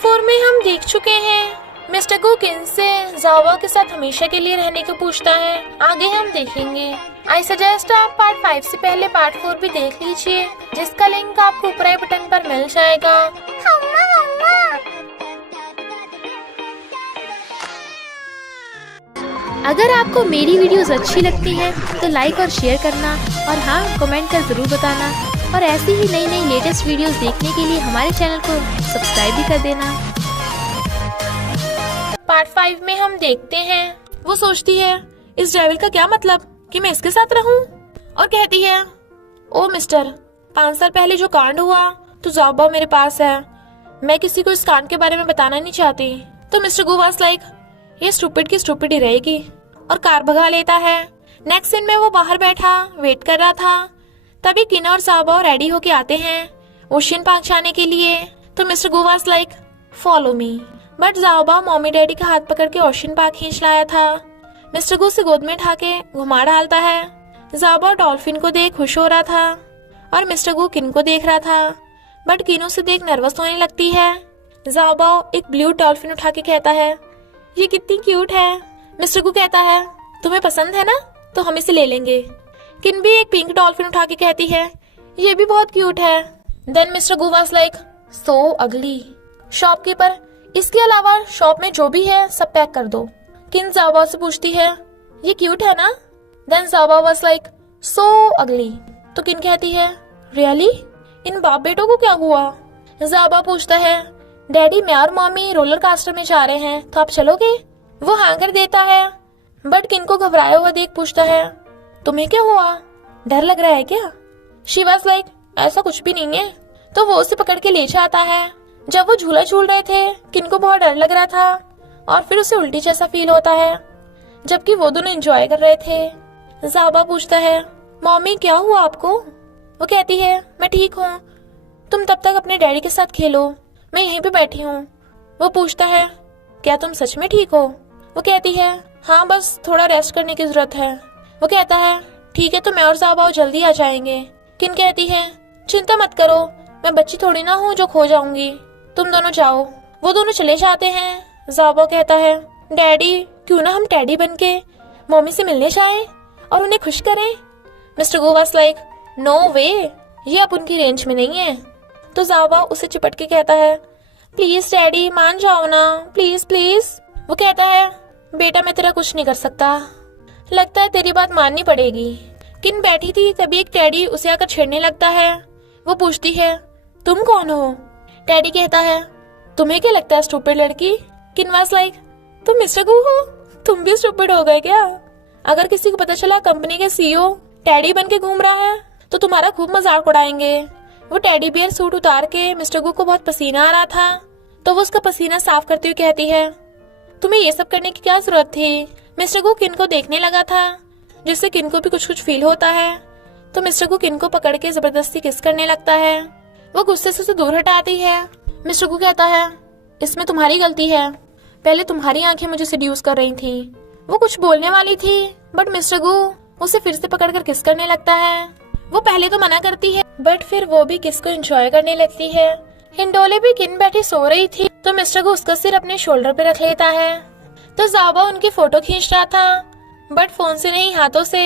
Part 4 में हम देख चुके हैं मिस्टर गू किन से जावा के साथ हमेशा के लिए रहने को पूछता है। आगे हम देखेंगे। आई सजेस्ट आप पार्ट 5 से पहले पार्ट 4 भी देख लीजिए, जिसका लिंक आपको ऊपर आई बटन पर मिल जाएगा। अगर आपको मेरी वीडियोस अच्छी लगती हैं तो लाइक और शेयर करना, और हाँ, कमेंट कर ज़रूर बताना। और ऐसी ही नई नई लेटेस्ट वीडियोस देखने के लिए हमारे चैनल को सब्सक्राइब भी कर देना। पार्ट 5 में हम देखते हैं वो सोचती है इस ड्राइवर का क्या मतलब कि मैं इसके साथ रहूं, और कहती है ओ मिस्टर, 5 साल पहले जो कांड हुआ तो जाबा मेरे पास है, मैं किसी को इस कांड के बारे में बताना नहीं चाहती। तो मिस्टर गू वाज लाइक ये स्टूपिड की स्टूपिड ही रहेगी, और कार भगा लेता है। नेक्स्ट सीन में वो बाहर बैठा वेट कर रहा था। तभी किन और जाबा रेडी होके आते हैं ओशियन पार्क जाने के लिए। तो mister goo was like follow me, but जाबा मम्मी डैडी का हाथ पकड़ के ओशियन पार्क खींच लाया था। मिस्टर गू से गोद में उठा के घुमा डालता है। जाबा डॉल्फिन को देख खुश हो रहा था, और मिस्टर गू किन को देख रहा था, बट किन उसे देख नर्वस होने लगती है। जाबा एक ब्लू डॉल्फिन उठा के कहता है ये कितनी क्यूट है। मिस्टर गू कहता है तुम्हें पसंद है ना, तो हम इसे ले लेंगे। किन भी एक पिंक डॉल्फिन उठा के कहती है ये भी बहुत क्यूट है। Then mister goo was like so ugly. Shopkeeper, इसके अलावा शॉप में जो भी है सब पैक कर दो। किन जाबा से पूछती है ये क्यूट है ना। देन जाबा वाज लाइक सो अगली। तो किन कहती है रियली, इन बाप बेटों को क्या हुआ। जाबा पूछता है डैडी, मैं और मम्मी रोलर कास्टर में जा रहे हैं, तो आप चलोगे। वो हाँ कर देता है, बट किन को घबराया हुआ देख पूछता है तुम्हें क्या हुआ, डर लग रहा है क्या। शी वाज लाइक ऐसा कुछ भी नहीं है। तो वो उसे पकड़ के ले जाता है। जब वो झूला झूल रहे थे किन को बहुत डर लग रहा था, और फिर उसे उल्टी जैसा फील होता है, जबकि वो दोनों एंजॉय कर रहे थे। जाबा पूछता है मम्मी क्या हुआ आपको। वो कहती है मैं ठीक हूँ, तुम तब तक अपने डैडी के साथ खेलो, मैं यहीं पे बैठी हूँ। वो पूछता है क्या तुम सच में ठीक हो। वो कहती है हाँ, बस थोड़ा रेस्ट करने की जरूरत है। वो कहता है ठीक है, तो मैं और जाबा जल्दी आ जाएंगे। किन कहती है चिंता मत करो, मैं बच्ची थोड़ी ना हूँ जो खो जाऊंगी, तुम दोनों जाओ। वो दोनों चले जाते हैं। जाबा कहता है डैडी, क्यों ना हम टैडी बन के मम्मी से मिलने जाएं और उन्हें खुश करें। Mister goo was like no way, ये अब उनकी रेंज में नहीं है। तो जाबा उसे चिपट के कहता है प्लीज डैडी मान जाओ ना, प्लीज प्लीज। वो कहता है बेटा मैं तेरा कुछ नहीं कर सकता, लगता है तेरी बात माननी पड़ेगी। किन बैठी थी तभी एक टैडी उसे आकर छेड़ने लगता है। वो पूछती है तुम कौन हो। टैडी कहता है तुम्हें क्या लगता है स्टूपिड लड़की। किन वाज लाइक तुम मिस्टर गू हो, तुम भी स्टूपिड हो गए क्या। अगर किसी को पता चला कंपनी के सीईओ टैडी बन के घूम रहा है तो तुम्हारा खूब मजाक उड़ाएंगे। वो टेडी बियर सूट उतार के मिस्टर गू को बहुत पसीना आ रहा था, तो वो उसका पसीना साफ करते हुए कहती है तुम्हें ये सब करने की क्या जरूरत थी। मिस्टर गू किन को देखने लगा था, जिससे किन को भी कुछ कुछ फील होता है। तो मिस्टर गू किन को पकड़ के जबरदस्ती किस करने लगता है। वो गुस्से से उसे दूर हटाती है। मिस्टर गू कहता है इसमें तुम्हारी गलती है, पहले तुम्हारी आंखें मुझे सेड्यूस कर रही थी। वो कुछ बोलने वाली थी, बट मिस्टर गू उसे फिर से पकड़कर किस करने लगता है। वो पहले तो मना करती है, बट फिर वो भी किस को एंजॉय करने लगती है। हिंडोले भी किन बैठी सो रही थी, तो मिस्टर गू उसका सिर अपने शोल्डर पे रख लेता है। तो जाबा उनकी फोटो खींच रहा था, बट फोन से नहीं हाथों से।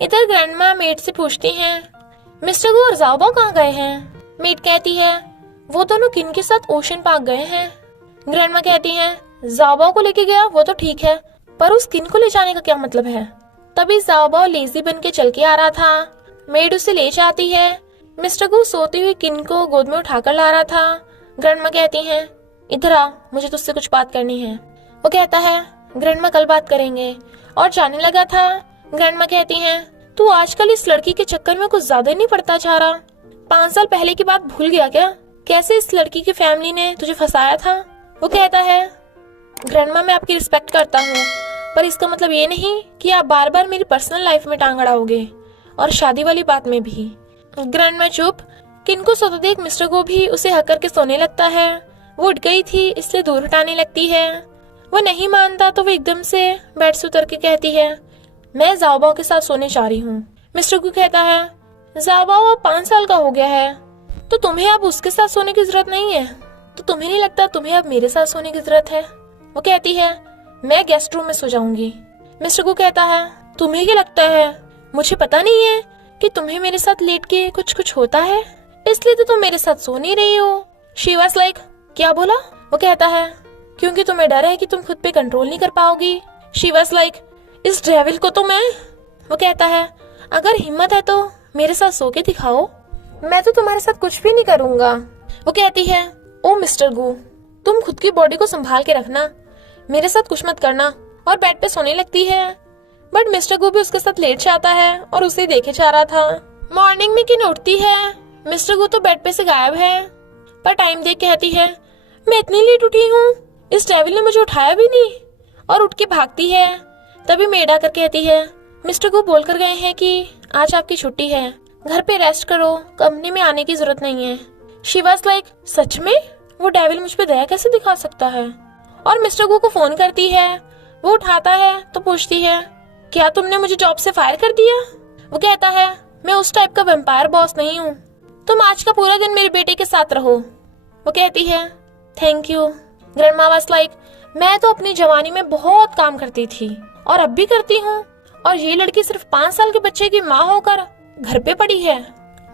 इधर ग्रैंडमा मेट से पूछती हैं मिस्टर गू और जाबा कहाँ गए हैं। मेट कहती है वो दोनों किन के साथ ओशन पार्क गए हैं। ग्रैंडमा कहती हैं जाबा को लेके गया वो तो ठीक है, पर उस किन को ले जाने का क्या मतलब है। तभी जाबा लेजी बन के चल के आ रहा था। मेड उसे ले जाती है। मिस्टर गू सोती हुई किन को गोद में उठाकर ला रहा था। ग्रैंडमा कहती हैं इधर आ, मुझे तुझसे कुछ बात करनी है। वो कहता है ग्रैंडमा कल बात करेंगे, और जाने लगा था। ग्रैंडमा कहती हैं तू आजकल इस लड़की के चक्कर में कुछ ज्यादा नहीं पड़ता जा रहा। 5 साल पहले की बात भूल गया क्या, कैसे इस लड़की की फैमिली ने तुझे फंसाया था। वो कहता है ग्रैंडमा मैं आपकी रिस्पेक्ट करता हूँ, पर इसका मतलब ये नहीं कि आप बार बार मेरी पर्सनल लाइफ में टांग अड़ाओगे, और शादी वाली बात में भी। ग्रैंडमा चुप। किन को सोते देख मिस्टर को भी उसे हक करके सोने लगता है। वो उठ गई थी इसलिए दूर हटाने लगती है। वो नहीं मानता तो वो एकदम से बेड से उतर के कहती है मैं जाबा के साथ सोने जा रही हूँ। मिस्टर गू कहता है जाबा वो 5 साल का हो गया है, तो तुम्हें अब उसके साथ सोने की जरूरत नहीं है, तो तुम्हें नहीं लगता तुम्हें अब मेरे साथ सोने की जरूरत है? वो कहती है मैं गेस्ट रूम में सो जाऊंगी। मिस्टर गू कहता है तुम्हें क्या लगता है मुझे पता नहीं है कि तुम्हें मेरे साथ लेट के कुछ होता है, इसलिए तो तुम मेरे साथ सो नहीं रही हो। शी वाज लाइक क्या बोला? वो कहता है क्योंकि तुम्हें डर है कि तुम खुद पे कंट्रोल नहीं कर पाओगी। शी वाज लाइक इस डेविल को तो मैं। वो कहता है अगर हिम्मत है तो मेरे साथ सो के दिखाओ, मैं तो तुम्हारे साथ कुछ भी नहीं करूंगा। वो कहती है ओ मिस्टर गू तुम खुद की बॉडी को संभाल के रखना, मेरे साथ कुछ मत करना, और बेड पे सोने लगती है। बट मिस्टर गू भी उसके साथ लेट जाता है और उसे देखे जा रहा था। मॉर्निंग में किन उठती है, मिस्टर गू तो बेड पे से गायब है, पर टाइम देख कहती है मैं इतनी लेट उठी हूँ, इस डेविल ने मुझे उठाया भी नहीं, और उठ के भागती है। तभी मेड आकर कहती है मिस्टर गू बोल कर गए हैं कि आज आपकी छुट्टी है, घर पे रेस्ट करो, कंपनी में आने की जरूरत नहीं है। शी वाज लाइक सच में? वो डेविल मुझ पे दया कैसे दिखा सकता है? और मिस्टर गू को फोन करती है, वो उठाता है तो पूछती है क्या तुमने मुझे जॉब से फायर कर दिया? वो कहता है मैं उस टाइप का वेम्पायर बॉस नहीं हूँ, तुम आज का पूरा दिन मेरे बेटे के साथ रहो। वो कहती है thank you. Grandma was like मैं तो अपनी जवानी में बहुत काम करती थी और अब भी करती हूँ, और ये लड़की सिर्फ 5 साल के बच्चे की माँ होकर घर पे पड़ी है।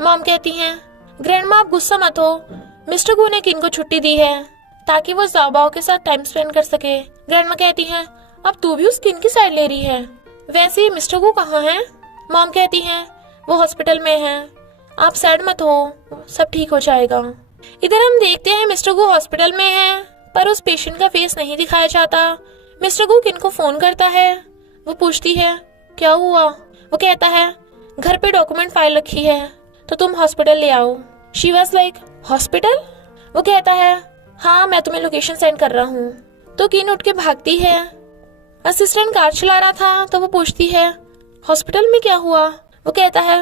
मॉम कहती हैं ग्रैंडमा आप गुस्सा मत हो, मिस्टर गू ने किन को छुट्टी दी है ताकि वो ज़ाओबाओ के साथ टाइम स्पेंड कर सके। ग्रैंडमा कहती हैं अब तू भी उस किन की साइड ले रही है, वैसे ही मिस्टर गू कहाँ है? मॉम कहती हैं वो हॉस्पिटल में है, आप सैड मत हो, सब ठीक हो जाएगा। इधर हम देखते हैं मिस्टर गू हॉस्पिटल में है, पर उस पेशेंट का फेस नहीं दिखाया जाता। मिस्टर गू किन को फोन करता है, वो पूछती है क्या हुआ? वो कहता है घर पे डॉक्यूमेंट फाइल रखी है तो तुम हॉस्पिटल ले आओ। She was like hospital? वो कहता है हाँ मैं तुम्हें लोकेशन सेंड कर रहा हूँ। तो किन उठ के भागती है। असिस्टेंट कार चला रहा था तो वो पूछती है हॉस्पिटल में क्या हुआ? वो कहता है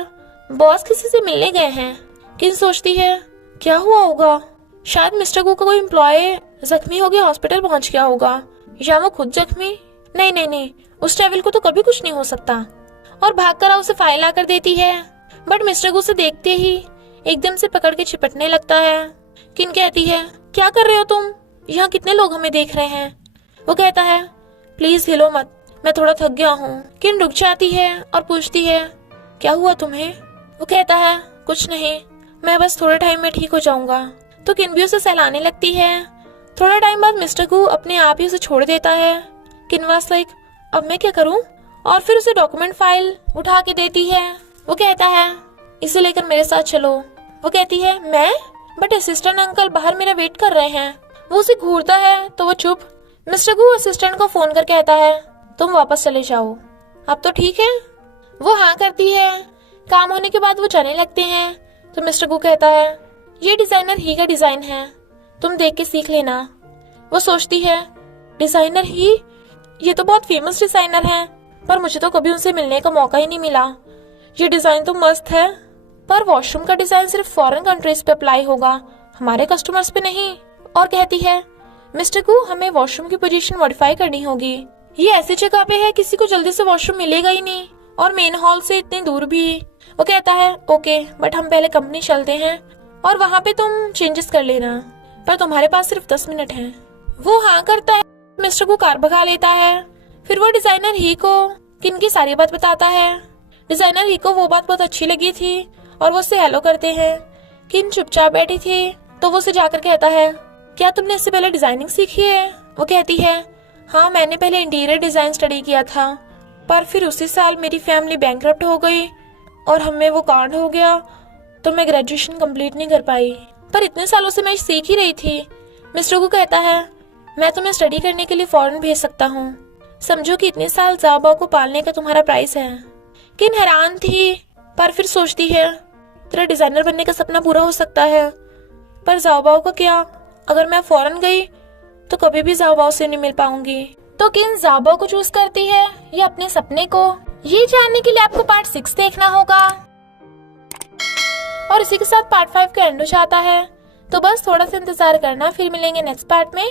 बॉस किसी से मिलने गए हैं। किन सोचती है क्या हुआ होगा, शायद मिस्टर गू का कोई एम्प्लॉय जख्मी हो गया, हॉस्पिटल पहुंच गया होगा, या वो खुद जख्मी। नहीं, उस डेविल को तो कभी कुछ नहीं हो सकता। और भागकर उसे फाइल आकर देती है, बट मिस्टर गू से देखते ही एकदम से पकड़ के चिपटने लगता है। किन कहती है क्या कर रहे हो तुम, यहाँ कितने लोग हमें देख रहे हैं। वो कहता है प्लीज हिलो मत, मैं थोड़ा थक गया हूँ। किन रुक जाती है और पूछती है क्या हुआ तुम्हें? वो कहता है कुछ नहीं, मैं बस थोड़े टाइम में ठीक हो जाऊंगा। तो किन भी उसे सहलाने लगती है। थोड़ा टाइम बाद मिस्टर गू अपने आप ही उसे छोड़ देता है। किन वाज लाइक अब मैं क्या करूं? और फिर उसे डॉक्यूमेंट फाइल उठा के देती है। वो कहता है इसे लेकर मेरे साथ चलो। वो कहती है मैं? बट असिस्टेंट अंकल बाहर मेरा वेट कर रहे हैं। वो उसे घूरता है तो वो चुप। मिस्टर गू असिस्टेंट को फोन कर कहता है तुम वापस चले जाओ, अब तो ठीक है? वो हाँ करती है। काम होने के बाद वो जाने लगते हैं तो मिस्टर गू कहता है ये डिजाइनर ही का डिजाइन है, तुम देख के सीख लेना। वो सोचती है डिजाइनर ही, ये तो बहुत फेमस डिजाइनर है, पर मुझे तो कभी उनसे मिलने का मौका ही नहीं मिला। ये डिजाइन तो मस्त है, पर वॉशरूम का डिजाइन सिर्फ फॉरेन कंट्रीज पे अप्लाई होगा, हमारे कस्टमर्स पे नहीं। और कहती है मिस्टर गू हमें वॉशरूम की पोजीशन मॉडिफाई करनी होगी, ये ऐसी जगह पे है किसी को जल्दी से वॉशरूम मिलेगा ही नहीं, और मेन हॉल से इतनी दूर भी। वो कहता है ओके, बट हम पहले कंपनी चलते हैं और वहाँ पे तुम चेंजेस कर लेना, पर तुम्हारे पास सिर्फ 10 मिनट हैं। वो हाँ करता है। मिस्टर को कार भगा लेता है। फिर वो डिजाइनर ही को किन की सारी बात बताता है। डिजाइनर ही को वो बात बहुत अच्छी लगी थी और वो उससे हेलो करते हैं। किन चुपचाप बैठी थी तो वो उसे जाकर कहता है क्या तुमने इससे पहले डिजाइनिंग सीखी है? वो कहती है हाँ मैंने पहले इंटीरियर डिजाइन स्टडी किया था, पर फिर उसी साल मेरी फैमिली बैंकरप्ट हो गई और हमें वो कांड हो गया तो मैं ग्रेजुएशन कंप्लीट नहीं कर पाई, पर इतने सालों से मैं सीख ही रही थी। मिस्टर को कहता है मैं तुम्हें स्टडी करने के लिए फॉरेन भेज सकता हूँ, समझो कि इतने साल ज़ाओबाओ को पालने का तुम्हारा प्राइस है। किन हैरान थी, पर फिर सोचती है तेरा डिजाइनर बनने का सपना पूरा हो सकता है, पर ज़ाओबाओ का क्या? अगर मैं फॉरेन गई तो कभी भी ज़ाओबाओ से नहीं मिल पाऊंगी। तो किन ज़ाओबाओ को चूज करती है या अपने सपने को, ये जानने के लिए आपको पार्ट 6 देखना होगा। और इसी के साथ पार्ट 5 का एंड हो जाता है, तो बस थोड़ा सा इंतजार करना, फिर मिलेंगे नेक्स्ट पार्ट में।